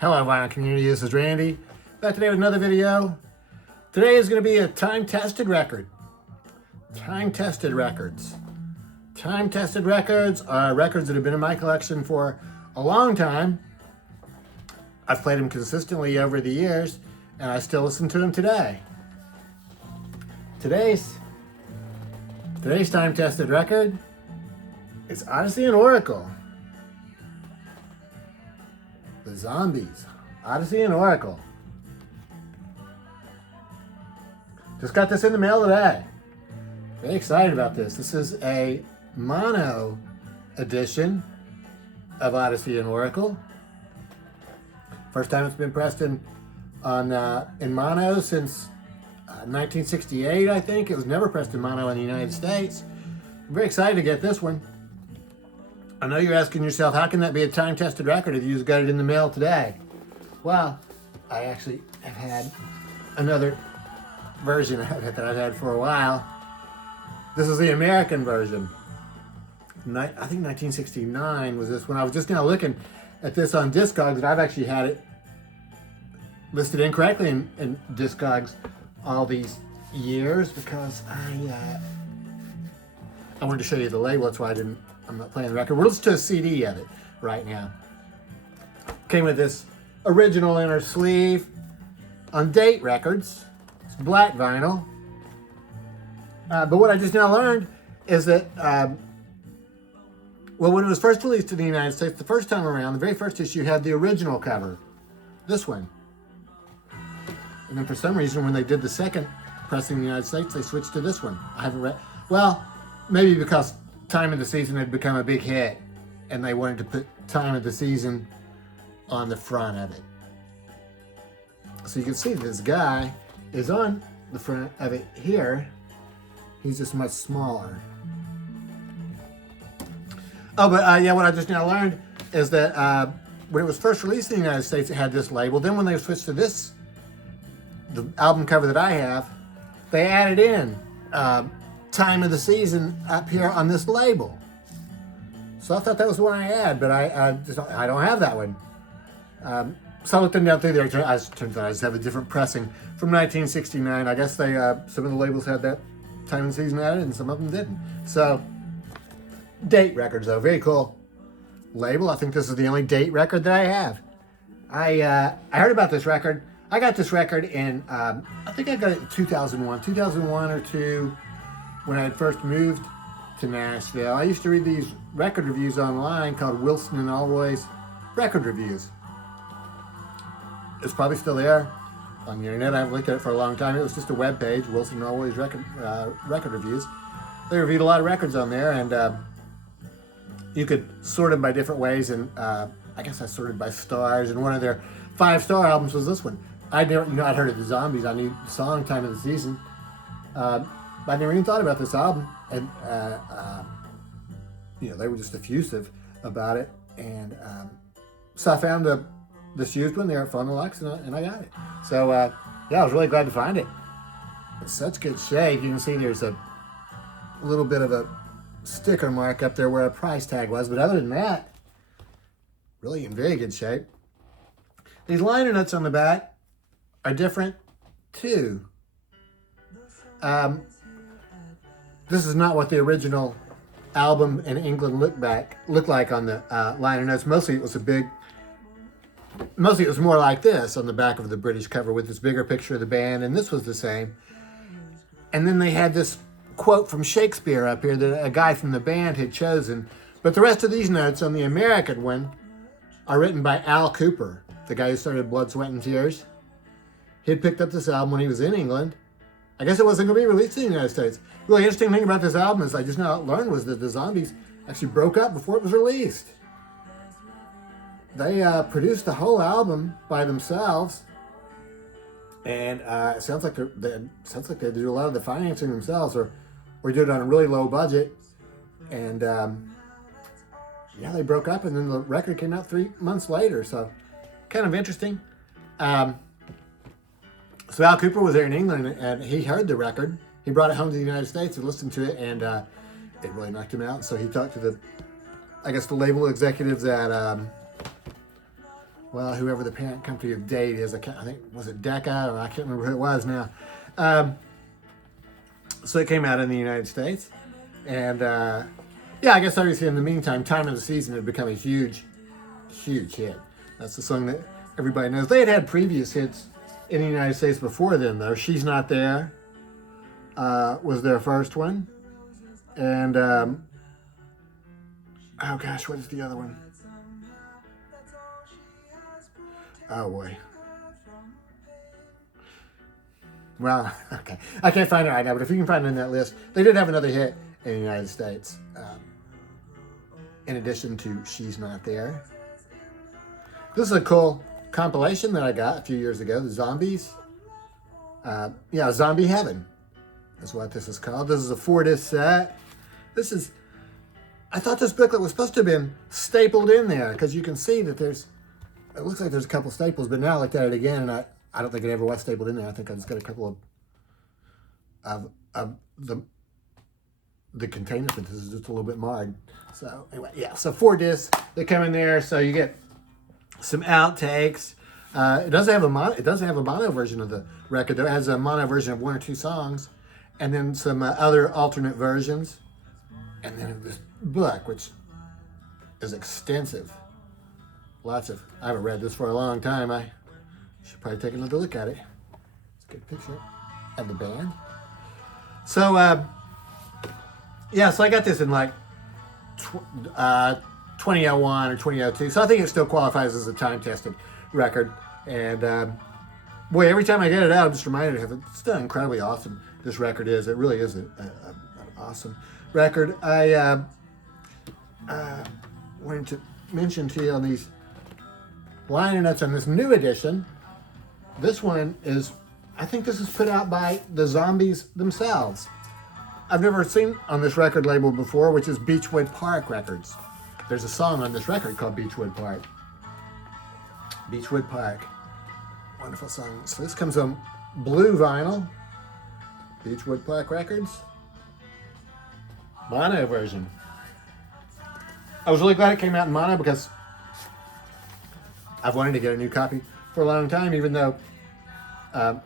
Hello, vinyl community. This is Randy. Back today with another video. Today is going to be a time-tested record. Time-tested records. Time-tested records are records that have been in my collection for a long time. I've played them consistently over the years, and I still listen to them today. Today's time-tested record is Odessey and Oracle. The Zombies. Odessey and Oracle. Just got this in the mail today. Very excited about this. This is a mono edition of Odessey and Oracle. First time it's been pressed in mono since 1968, I think. It was never pressed in mono in the United States. I'm very excited to get this one. I know you're asking yourself, how can that be a time-tested record if you just got it in the mail today? Well, I actually have had another version of it that I've had for a while. This is the American version. I think 1969 was this one. I was just now looking at this on Discogs, and I've actually had it listed incorrectly in Discogs all these years because I wanted to show you the label. That's why I'm not playing the record. We're listening to a CD of it right now. Came with this original inner sleeve on Date Records. It's black vinyl. But what I just now learned is that, when it was first released in the United States, the first time around, the very first issue had the original cover. This one. And then for some reason, when they did the second pressing in the United States, they switched to this one. I haven't read, well, maybe because Time of the Season had become a big hit and they wanted to put Time of the Season on the front of it. So you can see this guy is on the front of it here. He's just much smaller. Oh, but yeah, what I just now learned is that when it was first released in the United States, it had this label. Then when they switched to this, the album cover that I have, they added in Time of the Season up here on this label. So I thought that was the one I had, but I don't have that one. So I looked them down through there. It turns out I just have a different pressing from 1969. I guess they some of the labels had that Time of the Season added, and some of them didn't. So Date Records, though, very cool label. I think this is the only Date record that I have. I heard about this record. I got this record in I think I got it in 2001 or 2. When I had first moved to Nashville. I used to read these record reviews online called Wilson and Alroy's Record Reviews. It's probably still there on the internet. I haven't looked at it for a long time. It was just a web page, Wilson and Alroy's Record Reviews. They reviewed a lot of records on there, and you could sort them by different ways, and I guess I sorted by stars, and one of their 5-star albums was this one. I'd heard of the Zombies. I knew the song Time of the Season. I never even thought about this album, and they were just effusive about it, and so I found this used one there at Phonolux, and I got it. So yeah, I was really glad to find it. It's such good shape. You can see there's a little bit of a sticker mark up there where a price tag was, but other than that, really in very good shape. These liner notes on the back are different too. This is not what the original album in England looked like on the liner notes. Mostly it was more like this on the back of the British cover with this bigger picture of the band, and this was the same. And then they had this quote from Shakespeare up here that a guy from the band had chosen. But the rest of these notes on the American one are written by Al Cooper, the guy who started Blood, Sweat, and Tears. He had picked up this album when he was in England. I guess it wasn't going to be released in the United States. The really interesting thing about this album is I just now learned was that the Zombies actually broke up before it was released. They produced the whole album by themselves, and it sounds like they do a lot of the financing themselves, or did it on a really low budget. And yeah, they broke up, and then the record came out 3 months later. So kind of interesting. So Al Cooper was there in England, and he heard the record. He brought it home to the United States and listened to it, and it really knocked him out. So he talked to the label executives at well, whoever the parent company of Date is. I think, was it Decca, or I can't remember who it was now. So it came out in the United States. And yeah, I guess obviously in the meantime, Time of the Season had become a huge, huge hit. That's the song that everybody knows. They had previous hits in the United States before then, though. She's Not There was their first one. And, oh gosh, what is the other one? Oh boy. Well, okay. I can't find it right now, but if you can find it in that list, they did have another hit in the United States. In addition to She's Not There. This is a cool compilation that I got a few years ago, the Zombies. Yeah, Zombie Heaven is what this is called. This is a 4-disc set. This is, I thought this booklet was supposed to have been stapled in there, because you can see that it looks like there's a couple staples, but now I looked at it again, and I don't think it ever was stapled in there. I think I just got a couple of the container for this is just a little bit marred. So anyway, yeah, so 4 discs, they come in there, so you get some outtakes. It does have a mono version of the record, though. It has a mono version of 1 or 2 songs, and then some other alternate versions, and then this book, which is extensive. I haven't read this for a long time. I should probably take another look at it. It's a good picture of the band. So, yeah, so I got this in like 2001 or 2002. So I think it still qualifies as a time-tested record. And boy, every time I get it out, I'm just reminded of it. It's still incredibly awesome. This record is. It really is an awesome record. I wanted to mention to you on these liner notes on this new edition. This one is, I think this is put out by the Zombies themselves. I've never seen on this record label before, which is Beechwood Park Records. There's a song on this record called Beechwood Park. Beechwood Park. Wonderful song. So this comes on blue vinyl. Beechwood Park Records. Mono version. I was really glad it came out in mono because I've wanted to get a new copy for a long time, even though I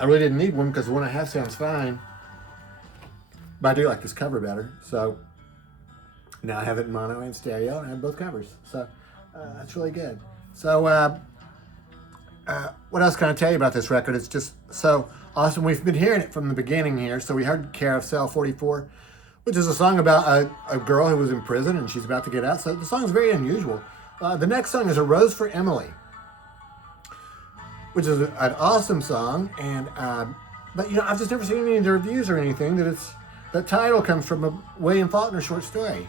really didn't need one because the one I have sounds fine. But I do like this cover better. So now I have it in mono and stereo, and I have both covers. So that's really good. So what else can I tell you about this record? It's just so awesome. We've been hearing it from the beginning here. So we heard Carousel 44, which is a song about a girl who was in prison and she's about to get out. So the song's very unusual. The next song is A Rose for Emily, which is an awesome song. And but you know, I've just never seen any of the reviews or anything that title comes from a William Faulkner short story.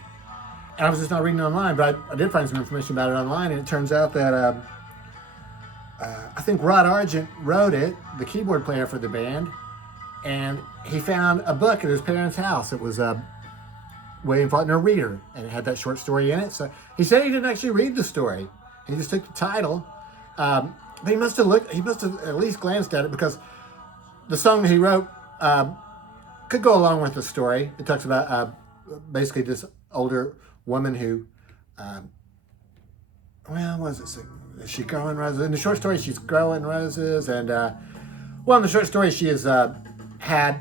And I was just not reading online, but I did find some information about it online, and it turns out that I think Rod Argent wrote it, the keyboard player for the band, and he found a book at his parents' house. It was William Faulkner Reader, and it had that short story in it. So he said he didn't actually read the story. He just took the title. But he must have at least glanced at it, because the song that he wrote could go along with the story. It talks about basically this older woman who, well, what is it? Is she growing roses? In the short story, she's growing roses. And, well, in the short story, she has had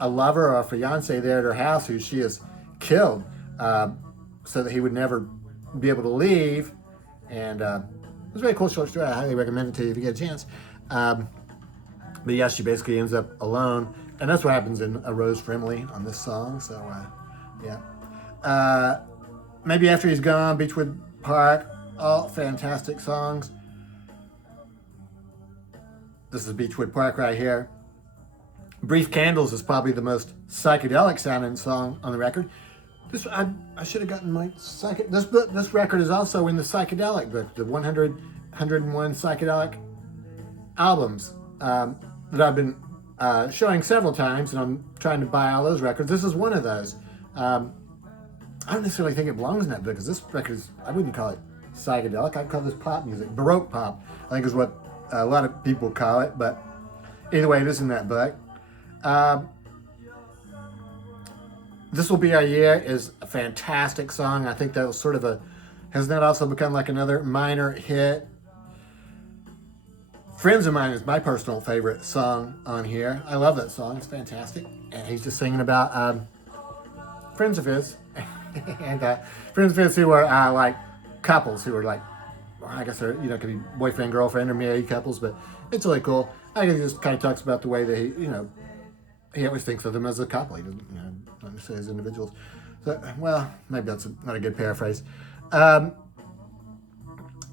a lover or a fiance there at her house who she has killed so that he would never be able to leave. And it was a very cool short story. I highly recommend it to you if you get a chance. But yeah, she basically ends up alone. And that's what happens in A Rose for Emily on this song. So, yeah. Maybe After He's Gone, Beechwood Park, all fantastic songs. This is Beechwood Park right here. Brief Candles is probably the most psychedelic sounding song on the record. This I should have gotten my this record is also in the psychedelic book, the 101 psychedelic albums that I've been showing several times, and I'm trying to buy all those records. This is one of those. I don't necessarily think it belongs in that book, because this record is, I wouldn't call it psychedelic. I'd call this pop music. Baroque pop, I think, is what a lot of people call it. But either way, it is in that book. This Will Be Our Year is a fantastic song. I think that was sort of hasn't that also become like another minor hit Friends of Mine is my personal favorite song on here. I love that song. It's fantastic. And he's just singing about friends of his. And friends of his who are like couples who are like, I guess they're, could be boyfriend, girlfriend, or married couples, but it's really cool. I guess he just kind of talks about the way that he always thinks of them as a couple. He doesn't, not necessarily as individuals. So, well, maybe that's not a good paraphrase.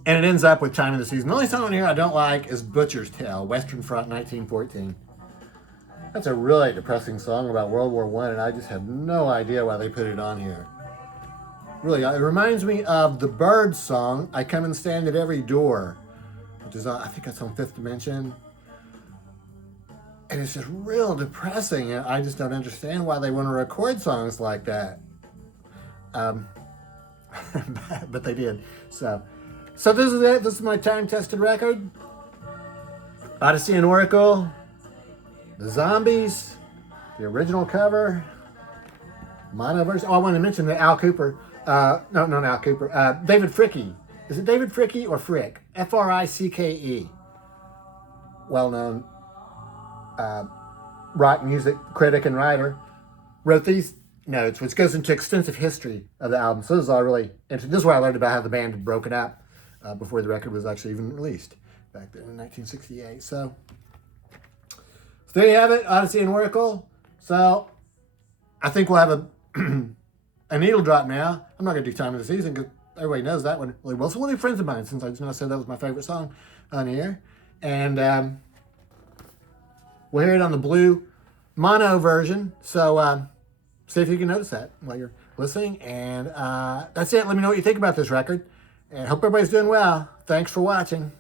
And it ends up with Time of the Season. The only song on here I don't like is Butcher's Tale, Western Front 1914. That's a really depressing song about World War I, and I just have no idea why they put it on here. Really, it reminds me of the Byrds song, I Come and Stand at Every Door, which is, I think that's on Fifth Dimension. And it's just real depressing, and I just don't understand why they want to record songs like that. But they did. So this is it. This is my time-tested record. Odessey and Oracle, the Zombies, the original cover, mono version. Oh, I want to mention that Al Cooper. No, not Al Cooper. David Fricke. Is it David Fricke or Frick? Fricke. Well-known rock music critic and writer. Wrote these notes, which goes into extensive history of the album. So this is all really interesting. This is where I learned about how the band had broken up before the record was actually even released back then in 1968. So there you have it, Odessey and Oracle. So I think we'll have a needle drop now. I'm not going to do Time of the Season because everybody knows that one really well. So we'll do Friends of Mine, since I just said that was my favorite song on here. And we'll hear it on the blue mono version. So see if you can notice that while you're listening. And that's it. Let me know what you think about this record. And hope everybody's doing well. Thanks for watching.